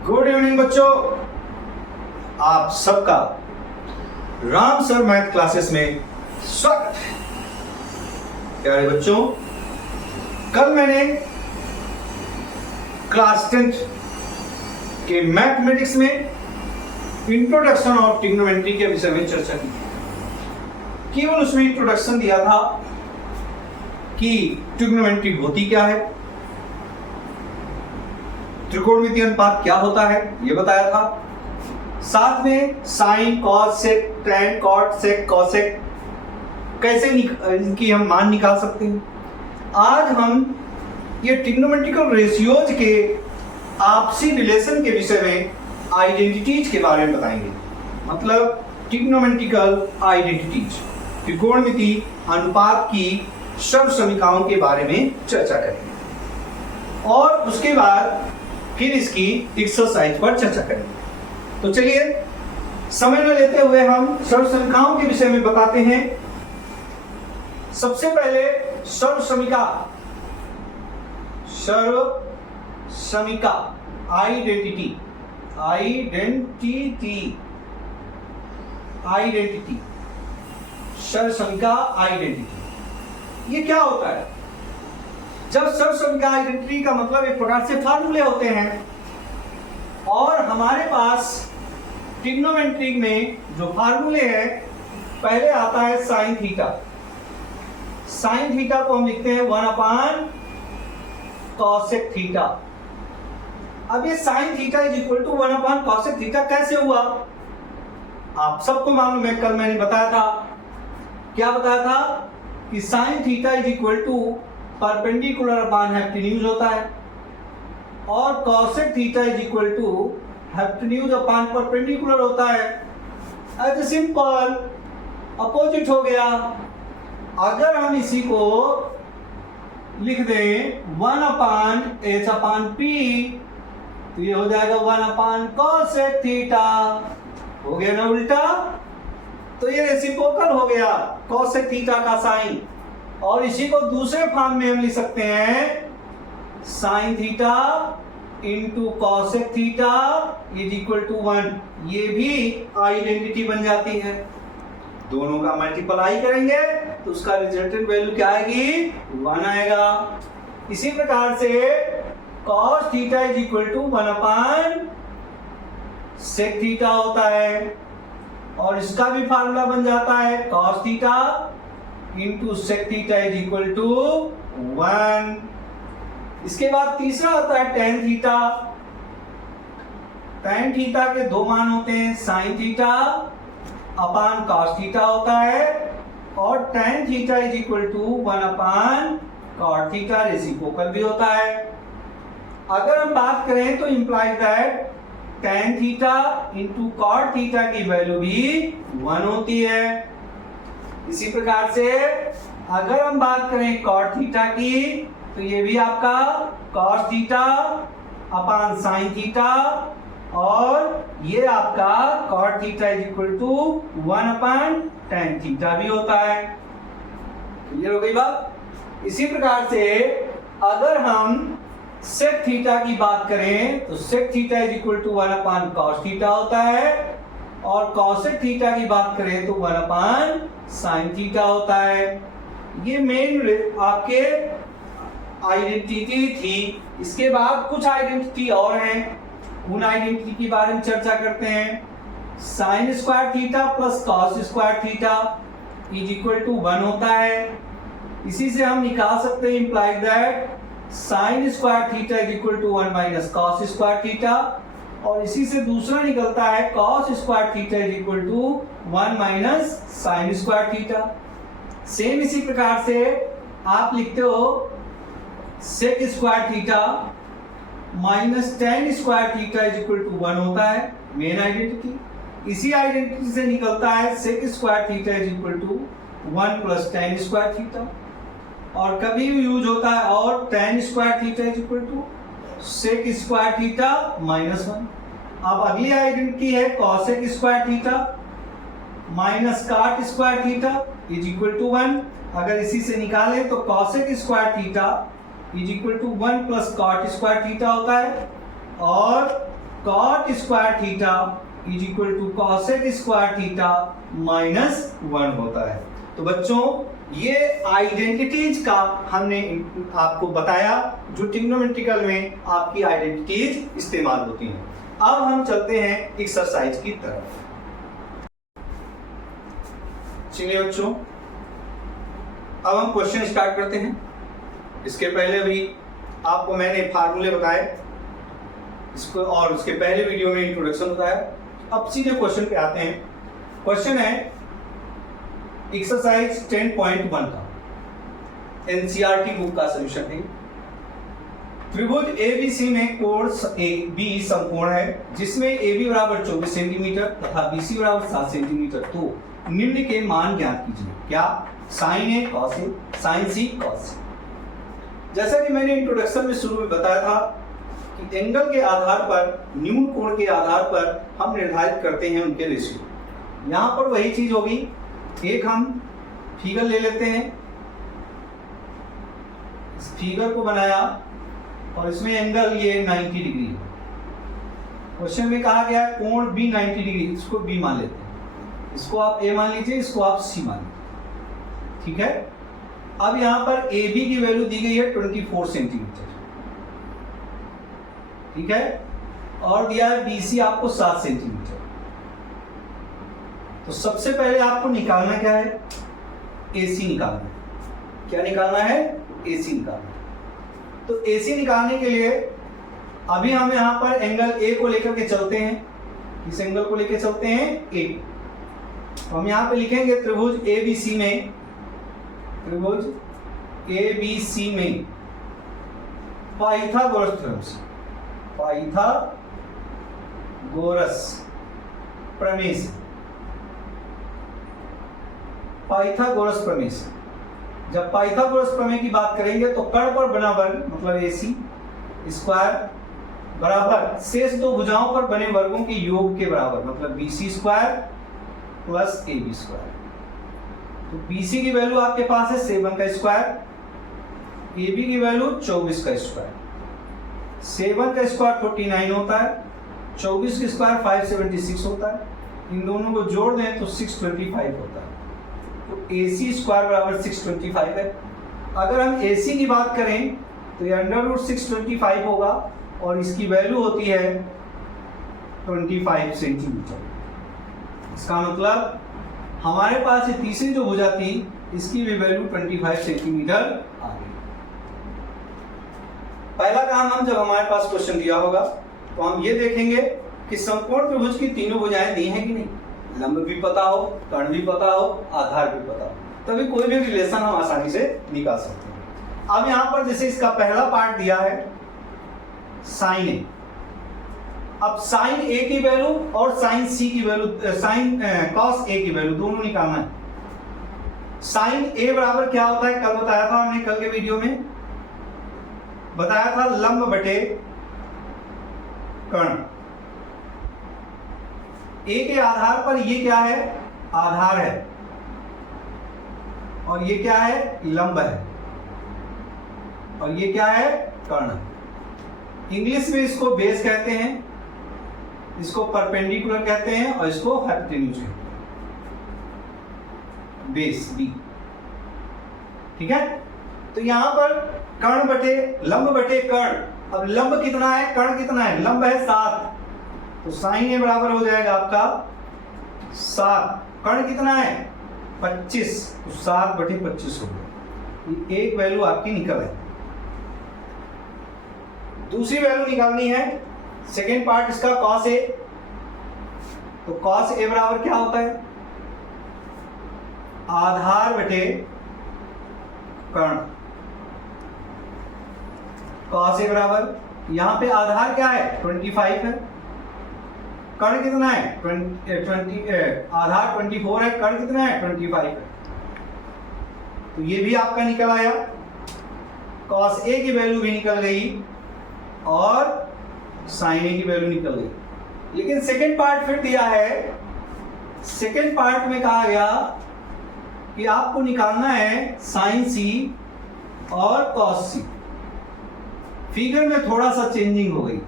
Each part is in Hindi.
गुड इवनिंग बच्चों, आप सबका राम सर मैथ क्लासेस में स्वागत है। प्यारे बच्चों, कल मैंने क्लास 10th के मैथमेटिक्स में इंट्रोडक्शन ऑफ ट्रिग्नोमेट्री के विषय में चर्चा की। केवल उसमें इंट्रोडक्शन दिया था कि ट्रिग्नोमेट्री होती क्या है, त्रिकोणमितीय अनुपात क्या होता है, यह बताया था। साथ में साइन, कॉस, सेक, टैन, कॉट, सेक, कॉसेक कैसे इनकी हम मान निकाल सकते हैं। आज हम ये ट्रिग्नोमेट्रिकल रेशियोज के आपसी रिलेशन के विषय में आइडेंटिटीज के बारे में बताएंगे। मतलब ट्रिग्नोमेट्रिकल आइडेंटिटीज, त्रिकोणमिति अनुपात की सर्वसमीकाओं के बारे में चर्चा करेंगे और उसके बाद फिर इसकी एक्सरसाइज पर चर्चा करेंगे। तो चलिए समय न लेते हुए हम सर्वसमीकाओं के विषय में बताते हैं। सबसे पहले सर्वसमीका आइडेंटिटी सर्वसमीका आइडेंटिटी ये क्या होता है? जब सर्वसमीका आइडेंटिटी का मतलब एक प्रकार से फार्मूले होते हैं और हमारे पास ट्रिग्नोमेट्री में जो फार्मूले हैं, पहले आता है साइन थीटा। साइन थीटा को हम लिखते हैं 1 कॉसेक थीटा। अब ये sine theta is equal to 1 cosec theta कैसे हुआ? आप सबको मालूम है, कल मैंने बताया था। क्या बताया था? कि sine theta is equal to perpendicular upon hypotenuse होता है और cosec theta is equal to hypotenuse upon perpendicular होता है। ऐसे सिंपल अपोजिट हो गया। अगर हम इसी को लिख दें 1/h/p तो ये हो जाएगा 1 कॉसेक थीटा। हो गया ना उल्टा? तो ये रेसिप्रोकल हो गया कॉसेक थीटा का साइन। और इसी को दूसरे फॉर्म में हम लिख सकते हैं sine theta into cosec theta is equal to 1। ये भी आइडेंटिटी बन जाती है। दोनों का मल्टीप्लाई करेंगे तो उसका रिजल्टेंट वैल्यू क्या आएगी? 1 आएगा। इसी प्रकार से cos theta is equal to 1 sec theta होता है और इसका भी फार्मूला बन जाता है cos theta into sec theta is equal to 1। इसके बाद तीसरा आता है tan थीटा। tan थीटा के दो मान होते हैं, sin theta upon cos theta होता है और tan theta is equal to 1 cot theta reciprocal भी होता है। अगर हम बात करें तो implies that tan theta into cot theta की वैल्यू भी 1 होती है। इसी प्रकार से अगर हम बात करें cot थीटा की तो ये भी आपका cos theta upon sin theta और ये आपका cot theta is equal to 1 tan theta भी होता है। क्लियर हो गई बात? इसी प्रकार से अगर हम sec थीटा की बात करें तो sec theta is equal to 1 cos theta होता है और cosec थीटा की बात करें तो 1 sin थीटा होता है। ये मेन आपके आइडेंटिटी थी। इसके बाद कुछ आइडेंटिटी और हैं, उन आइडेंटिटी के बारे में चर्चा करते हैं। sin square theta plus cos square theta is equal to 1 होता है। इसी से हम निकाल सकते हैं implies that sin square theta is equal to 1 minus cos square theta और इसी से दूसरा निकलता है cos square theta is equal to 1 minus sin square theta. Same इसी प्रकार से आप लिखते हो sec square theta minus tan square theta is equal to 1 होता है, मेन आइडेंटिटी। इसी आइडेंटिटी से निकलता है sec square theta is equal to 1 plus tan square theta और कभी भी यूज होता है और tan square theta is equal to sec square theta minus 1। अब अगली आइडेंटिटी है cosec square theta minus cot square theta is equal to 1। अगर इसी से निकालें तो cosec square theta is equal to 1 plus cot square theta होता है और cot square theta is equal to cosec square theta -1 होता है। तो बच्चों ये आइडेंटिटीज का हमने आपको बताया जो ट्रिग्नोमेट्रिकल में आपकी आइडेंटिटीज इस्तेमाल होती हैं। अब हम चलते हैं एक्सरसाइज की तरफ। चलिए बच्चों अब हम क्वेश्चन स्टार्ट करते हैं। इसके पहले भी आपको मैंने फार्मूले बताए इसको, और उसके पहले वीडियो में इंट्रोडक्शन बताया। अब सीधे क्वेश्चन पे आते हैं। क्वेश्चन है एक्सरसाइज 10.1 का, एनसीईआरटी बुक का सॉल्यूशन है। त्रिभुज एबीसी में कोण बी समकोण है जिसमें AB बराबर 24 सेंटीमीटर तथा BC बराबर 7 सेंटीमीटर। तो निम्न के मान ज्ञात कीजिए। क्या? Sign A cos A, sign C cos सी। जैसा कि मैंने इंट्रोडक्शन में शुरू में बताया था कि एंगल के आधार पर, न्यून कोण के आधार पर हम निर्धारित करते हैं उनके रेशियो। यहां पर वही चीज होगी। एक हम फिगर ले लेते हैं, इस फिगर को बनाया और इसमें एंगल ये 90 डिग्री है। क्वेश्चन में कहा गया है कोण बी 90 डिग्री, इसको बी मान लेते हैं, इसको आप ए मान लीजिए, इसको आप सी मान लीजिए। ठीक है। अब यहां पर ए बी की वैल्यू दी गई है 24 सेंटीमीटर। ठीक है। और दिया है BC आपको 7 सेंटीमीटर। तो सबसे पहले आपको निकालना क्या है? AC निकालना है। क्या निकालना है? AC निकालना है। तो AC निकालने के लिए अभी हम यहां पर एंगल A को लेकर के चलते हैं। किस एंगल को लेकर चलते हैं? A। हम यहां पे लिखेंगे त्रिभुज ABC में, त्रिभुज ABC में पाइथागोरस थ्योरम से, पाइथागोरस प्रमेय से, पाइथागोरस प्रमेय से। जब पाइथागोरस प्रमेय की बात करेंगे तो कर्ण पर बना वर्ग मतलब AC स्क्वायर बराबर शेष दो भुजाओं पर बने वर्गों के योग के बराबर मतलब BC square plus AB square. तो BC की वैल्यू आपके पास है 7 का स्क्वायर, AB की वैल्यू 24 का स्क्वायर। 7 का स्क्वायर 49 होता है, 24 का स्क्वायर 576 होता है। इन दोनों को जोड़ दें तो 625 होता है। तो AC स्क्वायर बराबर 625 है। अगर हम AC की बात करें तो ये √625 होगा और इसकी वैल्यू होती है 25 सेंटीमीटर। इसका मतलब हमारे पास ये तीसरी जो भुजा थी इसकी भी वैल्यू 25 सेंटीमीटर आ गई। पहला काम हम जब हमारे पास क्वेश्चन दिया होगा तो हम ये देखेंगे कि समकोण त्रिभुज की तीनों भुजाएं दी हैं कि नहीं, लंब भी पता हो, कर्ण भी पता हो, आधार भी पता हो, तभी कोई भी रिलेशन हम आसानी से निकाल सकते हैं। अब यहां पर जैसे इसका पहला पार्ट दिया है साइन ए। अब साइन ए की वैल्यू और साइन सी की वैल्यू, साइन कॉस ए की वैल्यू दोनों निकालना है। साइन ए बराबर क्या होता है? कल बताया था हमने, कल के वीडियो में बताया था लंब बटे कर्ण। ए के आधार पर ये क्या है? आधार है और ये क्या है? लंब है और ये क्या है? कर्ण। इंग्लिश में इसको बेस कहते हैं, इसको परपेंडिकुलर कहते हैं और इसको हाइपोटेन्यूज कहते हैं, बेस बी। ठीक है। तो यहां पर कर्ण बटे लंब बटे कर्ण। अब लंब कितना है, कर्ण कितना है? लंब है 7, तो साइन ए बराबर हो जाएगा आपका 7। कर्ण कितना है? 25, तो 7 बटे 25 हो गया। एक वैल्यू आपकी निकल है। दूसरी वैल्यू निकालनी है, सेकेंड पार्ट इसका कॉस ए। तो कॉस ए बराबर क्या होता है? आधार बटे कर्ण। कॉस ए बराबर यहां पे आधार क्या है? 25 है। कर्ण कितना है? 20 आधार 24 है, कर्ण कितना है? 25 है। तो ये भी आपका निकल आया। कॉस ए की वैल्यू भी निकल गई और साइन ए की वैल्यू निकल गई। लेकिन सेकेंड पार्ट फिर दिया है। सेकेंड पार्ट में कहा गया कि आपको निकालना है साइन सी और कॉस सी। फिगर में थोड़ा सा चेंजिंग हो गई।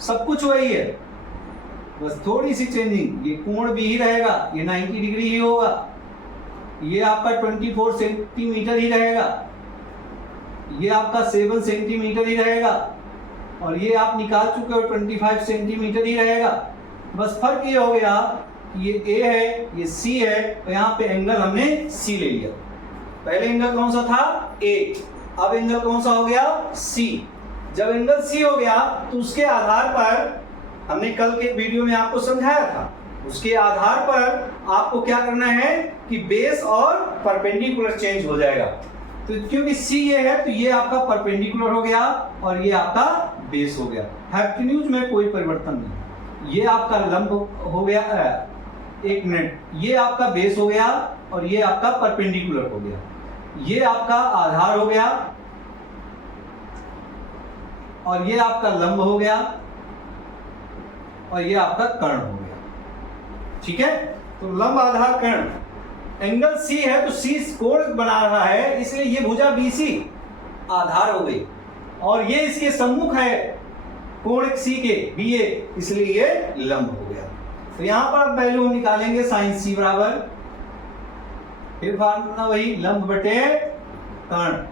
सब कुछ वही है, बस थोड़ी सी चेंजिंग, ये कोण भी ही रहेगा, ये 90 डिग्री ही होगा, ये आपका 24 सेंटीमीटर ही रहेगा, ये आपका 7 सेंटीमीटर ही रहेगा, और ये आप निकाल चुके हो 25 सेंटीमीटर ही रहेगा। बस फर्क ये हो गया, ये A है, ये C है, तो यहाँ पे एंगल हमने C ले लिया। पहले एंगल कौन सा था? A, अब एंगल कौन सा हो गया? C। जब एंगल C हो गया तो उसके आधार पर, हमने कल के वीडियो में आपको समझाया था, उसके आधार पर आपको क्या करना है कि बेस और परपेंडिकुलर चेंज हो जाएगा। तो क्योंकि C ये है तो ये आपका परपेंडिकुलर हो गया और ये आपका बेस हो गया। हाइपोटेन्यूज में कोई परिवर्तन नहीं, ये आपका लंब हो गया, एक मिनट, ये आपका बेस हो गया और ये आपका परपेंडिकुलर हो गया, ये आपका आधार हो गया और ये आपका लंब हो गया और ये आपका कर्ण हो गया। ठीक है, तो लंब आधार कर्ण, एंगल C है तो C कोण बना रहा है, इसलिए ये भुजा BC आधार हो गई, और ये इसके सम्मुख है कोण C के BA, इसलिए ये लंब हो गया। तो यहां पर वैल्यू हम निकालेंगे sin C बराबर, फिर फार्मूला वही, लंब बटे कर्ण।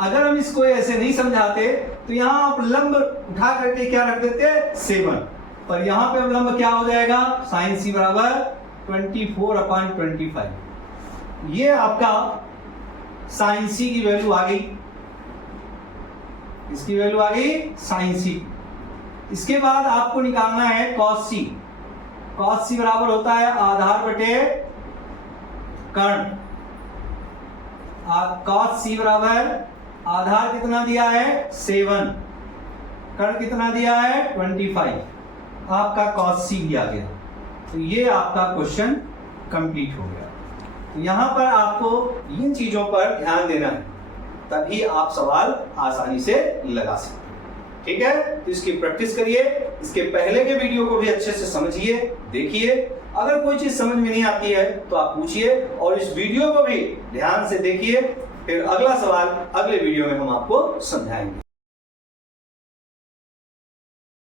अगर हम इसको ऐसे नहीं समझाते तो यहां आप लंब उठा करके क्या रख देते? 7, पर यहां पे लंब क्या हो जाएगा? sin C बराबर 24/25। ये आपका sin C की वैल्यू आ गई, इसकी वैल्यू आ गई sin C। इसके बाद आपको निकालना है cos C। cos C बराबर होता है आधार बटे कर्ण। cos C बराबर आधार कितना दिया है? 7, कर्ण कितना दिया है? 25। आपका cos C भी आ गया। तो ये आपका क्वेश्चन कंप्लीट हो गया। तो यहां पर आपको इन चीजों पर ध्यान देना है, तभी आप सवाल आसानी से लगा सकते हैं। ठीक है, तो इसकी प्रैक्टिस करिए, इसके पहले के वीडियो को भी अच्छे से समझिए, देखिए। अगर कोई चीज समझ में नहीं आती है तो आप पूछिए, और इस वीडियो को भी ध्यान से देखिए, फिर अगला सवाल अगले वीडियो में हम आपको समझाएंगे।